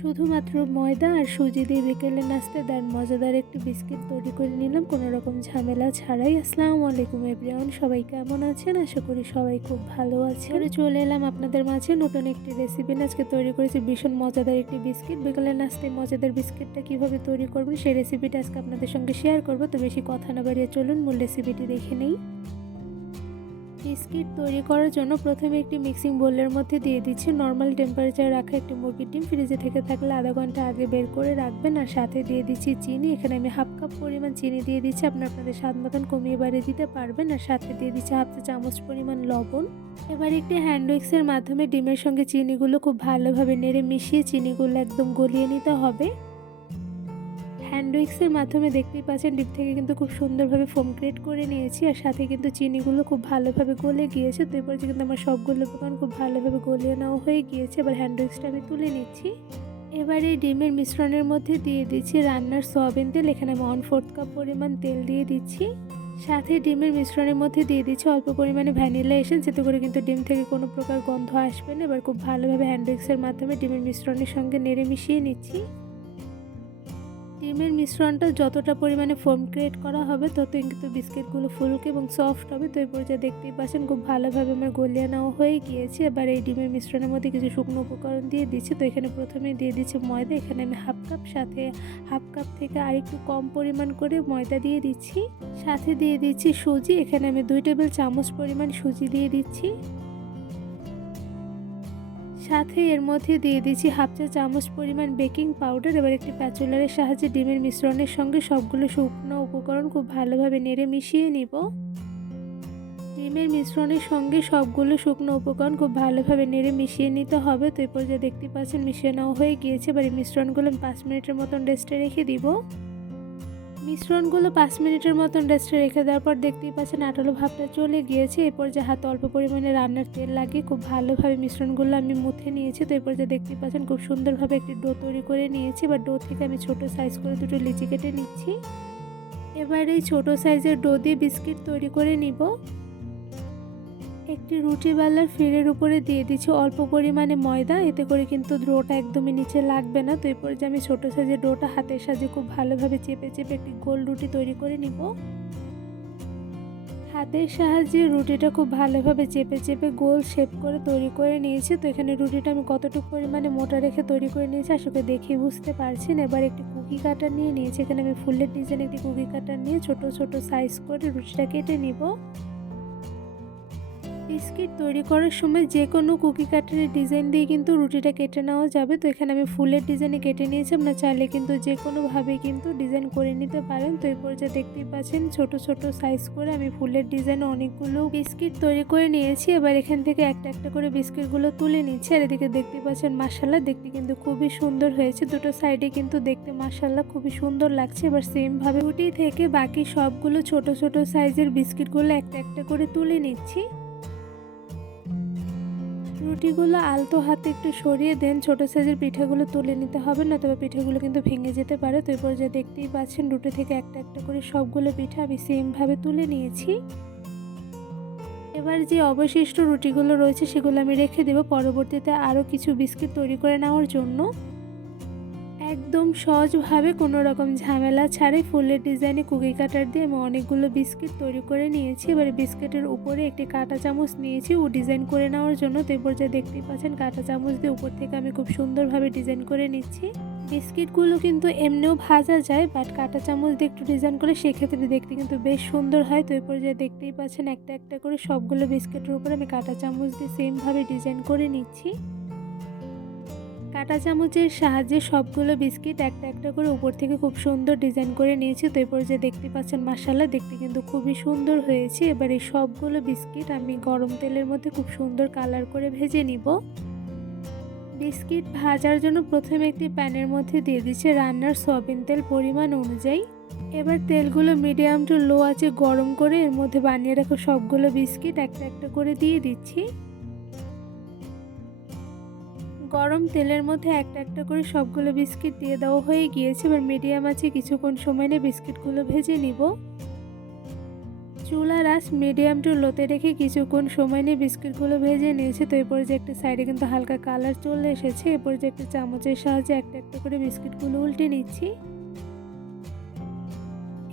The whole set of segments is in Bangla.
শুধুমাত্র ময়দা আর সুজি দিয়ে বিকেলে নাস্তে দার মজাদার একটি বিস্কিট তৈরি করে নিলাম কোনো রকম ঝামেলা ছাড়াই। আসসালামু আলাইকুম এভরিওয়ান, সবাই কেমন আছেন? আশা করি সবাই খুব ভালো আছে। চলে এলাম আপনাদের মাঝে নতুন একটি রেসিপি নিয়ে। আজকে তৈরি করেছি ভীষণ মজাদার একটি বিস্কিট। বিকেলের নাস্তায় মজাদার বিস্কিটটা কিভাবে তৈরি করবেন সেই রেসিপিটা আজকে আপনাদের সঙ্গে শেয়ার করবো। তো বেশি কথা না বাড়িয়ে চলুন মূল রেসিপিটি দেখে নেই। বিস্কিট তৈরি করার জন্য প্রথমে একটি মিক্সিং বোলের মধ্যে দিয়ে দিচ্ছি নর্মাল টেম্পারেচারে রাখা একটি মুরগির ডিম। ফ্রিজে থেকে থাকলে আধা ঘন্টা আগে বের করে রাখবেন। আর সাথে দিয়ে দিচ্ছি চিনি। এখানে আমি হাফ কাপ পরিমাণ চিনি দিয়ে দিচ্ছি, আপনাদের স্বাদ মতন কমিয়ে বাড়িয়ে দিতে পারবেন। আর সাথে দিয়ে দিচ্ছি হাফ চা চামচ পরিমাণ লবণ। এবার একটি হ্যান্ড উইক্সের মাধ্যমে ডিমের সঙ্গে চিনিগুলো খুব ভালোভাবে নেড়ে মিশিয়ে চিনিগুলো একদম গলিয়ে নিতে হবে। হ্যান্ড উইক্সের মাধ্যমে দেখতেই পাচ্ছেন ডিপ থেকে কিন্তু খুব সুন্দরভাবে ফোম ক্রিয়েট করে নিয়েছি। আর সাথে কিন্তু চিনিগুলো খুব ভালোভাবে গলে গিয়েছে। তো এরপর কিন্তু আমার সবগুলো উপকরণ খুব ভালোভাবে গলিয়ে নেওয়া হয়ে গিয়েছে। এবার হ্যান্ড উইক্সটা আমি তুলে নিচ্ছি। এবার এই ডিমের মিশ্রণের মধ্যে দিয়ে দিচ্ছি রান্নার সয়াবিন তেল। এখানে আমি 1/4 কাপ পরিমাণ তেল দিয়ে দিচ্ছি। সাথে ডিমের মিশ্রণের মধ্যে দিয়ে দিচ্ছি অল্প পরিমাণে ভ্যানিলা এসেন্স, যাতে করে কিন্তু ডিম থেকে কোনো প্রকার গন্ধ আসবে না। এবার খুব ভালোভাবে হ্যান্ড উইক্সের মাধ্যমে ডিমের মিশ্রণের সঙ্গে নেড়ে মিশিয়ে নিচ্ছি। ডিমের মিশ্রণটা যতটা পরিমাণে ফোম ক্রিয়েট করা হবে ততই কিন্তু বিস্কিটগুলো ফুলকে এবং সফট হবে। তো এই পর্যায়ে দেখতেই পাচ্ছেন খুব ভালোভাবে আমার গলিয়ে নেওয়া হয়ে গিয়েছে। এবার এই ডিমের মিশ্রণের মধ্যে কিছু শুকনো উপকরণ দিয়ে দিচ্ছি। তো এখানে প্রথমেই দিয়ে দিচ্ছি ময়দা। এখানে আমি হাফ কাপ, সাথে হাফ কাপ থেকে আরেকটু কম পরিমাণ করে ময়দা দিয়ে দিচ্ছি। সাথে দিয়ে দিচ্ছি সুজি। এখানে আমি 2 টেবিল চামচ পরিমাণ সুজি দিয়ে দিচ্ছি। সাথে এর মধ্যে দিয়ে দিচ্ছি হাফ চা চামচ পরিমাণ বেকিং পাউডার। এবার একটি প্যাচুলারের সাহায্যে ডিমের মিশ্রণের সঙ্গে সবগুলো শুকনো উপকরণ খুব ভালোভাবে নেড়ে মিশিয়ে নিব। ডিমের মিশ্রণের সঙ্গে সবগুলো শুকনো উপকরণ খুব ভালোভাবে নেড়ে মিশিয়ে নিতে হবে। তো এই পর্যায়ে দেখতে পাচ্ছেন মিশিয়ে নেওয়া হয়ে গিয়েছে। এবার এই মিশ্রণগুলো আমি 5 মিনিটের মতন রেস্টে রেখে দিব। মিশ্রণগুলো 5 মিনিটের মতন রেস্টে রেখে দেওয়ার পর দেখতেই পাচ্ছেন আঠালো ভাবটা চলে গিয়েছে। এরপর যে হাতে অল্প পরিমাণে রান্নার তেল লাগিয়ে খুব ভালোভাবে মিশ্রণগুলো আমি মুথে নিয়েছি। তো এরপর যে দেখতেই পাচ্ছেন খুব সুন্দরভাবে একটি ডো তৈরি করে নিয়েছি। এবার ডো থেকে আমি ছোট সাইজ করে দুটো লিচি কেটে নিচ্ছি। এবার এই ছোট সাইজের ডো দিয়ে বিস্কিট তৈরি করে নিব। একটি রুটি বেলার ফিরের উপরে দিয়ে দিচ্ছি অল্প পরিমাণে ময়দা, এতে করে কিন্তু ডোটা একদমই নিচে লাগবে না। তো এরপর যে আমি ছোটো সাইজের ডোটা হাতের সাহায্যে খুব ভালোভাবে চেপে চেপে একটি গোল রুটি তৈরি করে নিব। হাতের সাহায্যে রুটিটা খুব ভালোভাবে চেপে চেপে গোল শেপ করে তৈরি করে নিয়েছি। তো এখানে রুটিটা আমি কতটুকু পরিমাণে মোটা রেখে তৈরি করে নিয়েছি আশা করি দেখেই বুঝতে পারছেন। এবার একটি কুকি কাটার নিয়ে নিয়েছি। এখানে আমি ফুলের ডিজাইন একটি কুকি কাটার নিয়ে ছোট ছোট সাইজ করে রুটিটা কেটে নিব। বিস্কিট তৈরি করার সময় যে কোনো কুকি কাটারের ডিজাইন দিয়ে কিন্তু রুটিটা কেটে নেওয়া যাবে। তো এখানে আমি ফুলের ডিজাইনে কেটে নিয়েছি, আপনারা চাইলে কিন্তু যে কোনোভাবে কিন্তু ডিজাইন করে নিতে পারেন। তো এরপর যা দেখতেই পাচ্ছেন ছোট ছোট সাইজ করে আমি ফুলের ডিজাইনে অনেকগুলো বিস্কিট তৈরি করে নিয়েছি। এবার এখান থেকে একটা একটা করে বিস্কিটগুলো তুলে নিচ্ছি। আর এদিকে দেখতে পাচ্ছেন মাশাআল্লাহ দেখতে কিন্তু খুবই সুন্দর হয়েছে। দুটো সাইডে কিন্তু দেখতে মাশাআল্লাহ খুবই সুন্দর লাগছে। এবার সেমভাবে রুটি থেকে বাকি সবগুলো ছোট ছোট সাইজের বিস্কিটগুলো একটা একটা করে তুলে নিচ্ছি। রুটিগুলো আলতো হাতে একটু সরিয়ে দেন, ছোটো সাইজের পিঠাগুলো তুলে নিতে হবে না, তবে পিঠাগুলো কিন্তু ভেঙে যেতে পারে। তো এরপর যা দেখতেই পাচ্ছেন রুটি থেকে একটা একটা করে সবগুলো পিঠা আমি সেমভাবে তুলে নিয়েছি। এবার যে অবশিষ্ট রুটিগুলো রয়েছে সেগুলো আমি রেখে দেব পরবর্তীতে আরও কিছু বিস্কিট তৈরি করে নেওয়ার জন্য। একদম সহজভাবে কোনো রকম ঝামেলা ছাড়াই ফুলের ডিজাইনে কুকি কাটার দিয়ে আমি অনেকগুলো বিস্কিট তৈরি করে নিয়েছি। এবারে বিস্কিটের উপরে একটি কাঁটা চামচ নিয়েছি ও ডিজাইন করে নেওয়ার জন্য। তো এরপর যা দেখতেই পাচ্ছেন কাঁটা চামচ দিয়ে উপর থেকে আমি খুব সুন্দরভাবে ডিজাইন করে নিচ্ছি। বিস্কিটগুলো কিন্তু এমনিও ভাজা যায়, বাট কাঁটা চামচ দিয়ে একটু ডিজাইন করে সেক্ষেত্রে দেখতে কিন্তু বেশ সুন্দর হয়। তো এরপর যা দেখতেই পাচ্ছেন একটা একটা করে সবগুলো বিস্কিটের উপরে আমি কাঁটা চামচ দিয়ে সেমভাবে ডিজাইন করে নিচ্ছি। কাঁটা চামচের সাহায্যে সবগুলো বিস্কিট একটা একটা করে উপর থেকে খুব সুন্দর ডিজাইন করে নিয়েছি। তো এরপর যে দেখতে পাচ্ছেন মাশাআল্লাহ দেখতে কিন্তু খুবই সুন্দর হয়েছে। এবার এই সবগুলো বিস্কিট আমি গরম তেলের মধ্যে খুব সুন্দর কালার করে ভেজে নিব। বিস্কিট ভাজার জন্য প্রথমে একটি প্যানের মধ্যে দিয়ে দিচ্ছে রান্নার সয়াবিন তেল পরিমাণ অনুযায়ী। এবার তেলগুলো মিডিয়াম টু লো আঁচে গরম করে এর মধ্যে বানিয়ে রাখা সবগুলো বিস্কিট একটা একটা করে দিয়ে দিচ্ছি। গরম তেলের মধ্যে একটা একটা করে সবগুলো বিস্কিট দিয়ে দেওয়া হয়ে গিয়েছে। এবার মিডিয়াম আছে কিছুক্ষণ সময় নিয়ে বিস্কিটগুলো ভেজে নিব। চুলার আঁচ মিডিয়াম টু লোতে রেখে কিছুক্ষণ সময় নিয়ে বিস্কিটগুলো ভেজে নিয়েছি। তো এরপর যে একটা সাইডে কিন্তু হালকা কালার চলে এসেছে। এরপর যে একটা চামচের সাহায্যে একটা একটা করে বিস্কিটগুলো উল্টে নিচ্ছি।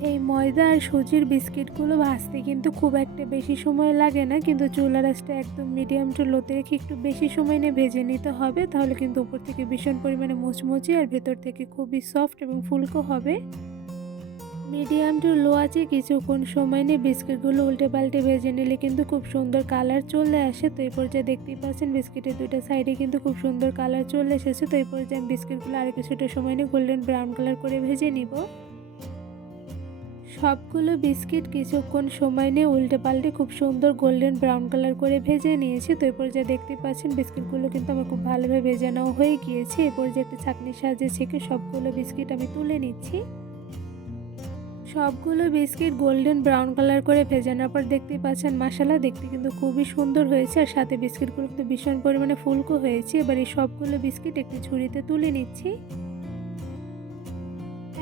এই ময়দা আর সুজির বিস্কিটগুলো ভাজতে কিন্তু খুব একটা বেশি সময় লাগে না, কিন্তু চুলার আঁচটা একদম মিডিয়াম টু লোতে রেখে একটু বেশি সময় নিয়ে ভেজে নিতে হবে, তাহলে কিন্তু উপর থেকে ভীষণ পরিমাণে মুচমুচে আর ভেতর থেকে খুবই সফট এবং ফুলকো হবে। মিডিয়াম টু লো আঁচে কিছুক্ষণ সময় নিয়ে বিস্কিটগুলো উল্টে পাল্টে ভেজে নিলে কিন্তু খুব সুন্দর কালার চলে আসে। তো এই পর্যায়ে দেখতেই পাচ্ছেন বিস্কিটের দুটো সাইডে কিন্তু খুব সুন্দর কালার চলে এসেছে। তো এই পর্যায়ে আমি বিস্কিটগুলো আরও কিছুটা সময় নিয়ে গোল্ডেন ব্রাউন কালার করে ভেজে নিব। সবগুলো বিস্কিট কিছুক্ষণ সময় নিয়ে উল্টে পাল্টে খুব সুন্দর গোল্ডেন ব্রাউন কালার করে ভেজে নিয়েছি। তো এরপর যা দেখতে পাচ্ছেন বিস্কিটগুলো কিন্তু আমার খুব ভালোভাবে ভেজে নেওয়া হয়ে গিয়েছে। এরপর যে একটা ছাঁকনির সাহায্যে ছেঁকে সবগুলো বিস্কিট আমি তুলে নিচ্ছি। সবগুলো বিস্কিট গোল্ডেন ব্রাউন কালার করে ভেজে নেওয়ার পর দেখতেই পাচ্ছেন মাশাআল্লাহ দেখতে কিন্তু খুবই সুন্দর হয়েছে, আর সাথে বিস্কিটগুলো কিন্তু ভীষণ পরিমাণে ফুলকো হয়েছে। এবার এই সবগুলো বিস্কিট একটি ঝুড়িতে তুলে নিচ্ছি।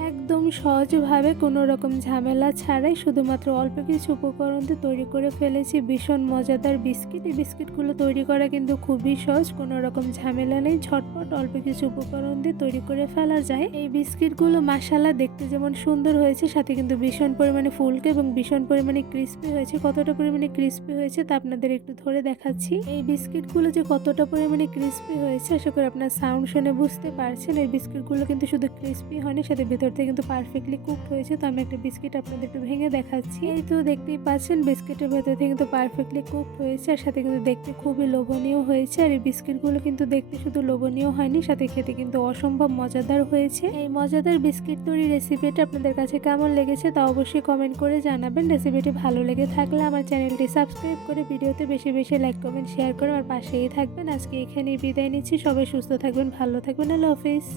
একদম সহজভাবে কোনো রকম ঝামেলা ছাড়াই শুধুমাত্র অল্প কিছু উপকরণ দিয়ে তৈরি করে ফেলেছি ভীষণ মজাদার বিস্কিট। এই বিস্কিটগুলো তৈরি করা কিন্তু খুবই সহজ, কোনো রকম ঝামেলা নেই, ঝটপট অল্প কিছু উপকরণ দিয়ে তৈরি করে ফেলা যায়। এই বিস্কিটগুলো মাশাআল্লাহ দেখতে যেমন সুন্দর হয়েছে, সাথে কিন্তু ভীষণ পরিমাণে ফুলকো এবং ভীষণ পরিমাণে ক্রিস্পি হয়েছে। কতটা পরিমাণে ক্রিস্পি হয়েছে তা আপনাদের একটু ধরে দেখাচ্ছি। এই বিস্কিটগুলো যে কতটা পরিমাণে ক্রিস্পি হয়েছে আশা করি আপনার সাউন্ড শুনে বুঝতে পারছেন। এই বিস্কিটগুলো কিন্তু শুধু ক্রিস্পি হয়নি, সাথে ভেতর থেকে কিন্তু পারফেক্টলি কুকড হয়েছে। তো আমি একটা বিস্কিট আপনাদের একটু ভেঙে দেখাচ্ছি। এই তো দেখতেই পাচ্ছেন বিস্কিটের ভেতর থেকে কিন্তু পারফেক্টলি কুকড হয়েছে, আর সাথে কিন্তু দেখতে খুবই লোভনীয় হয়েছে। আর এই বিস্কিটগুলো কিন্তু দেখতে শুধু লোভনীয় হয়নি, সাথে খেতে কিন্তু অসম্ভব মজাদার হয়েছে। এই মজাদার বিস্কিট তৈরি রেসিপিটা আপনাদের কাছে কেমন লেগেছে তা অবশ্যই কমেন্ট করে জানাবেন। রেসিপিটি ভালো লেগে থাকলে আমার চ্যানেলটি সাবস্ক্রাইব করে ভিডিওতে বেশি বেশি লাইক কমেন্ট শেয়ার করে আমার পাশেই থাকবেন। আজকে এখানেই বিদায় নিচ্ছি। সবাই সুস্থ থাকবেন, ভালো থাকবেন, আল্লাহ হাফিজ।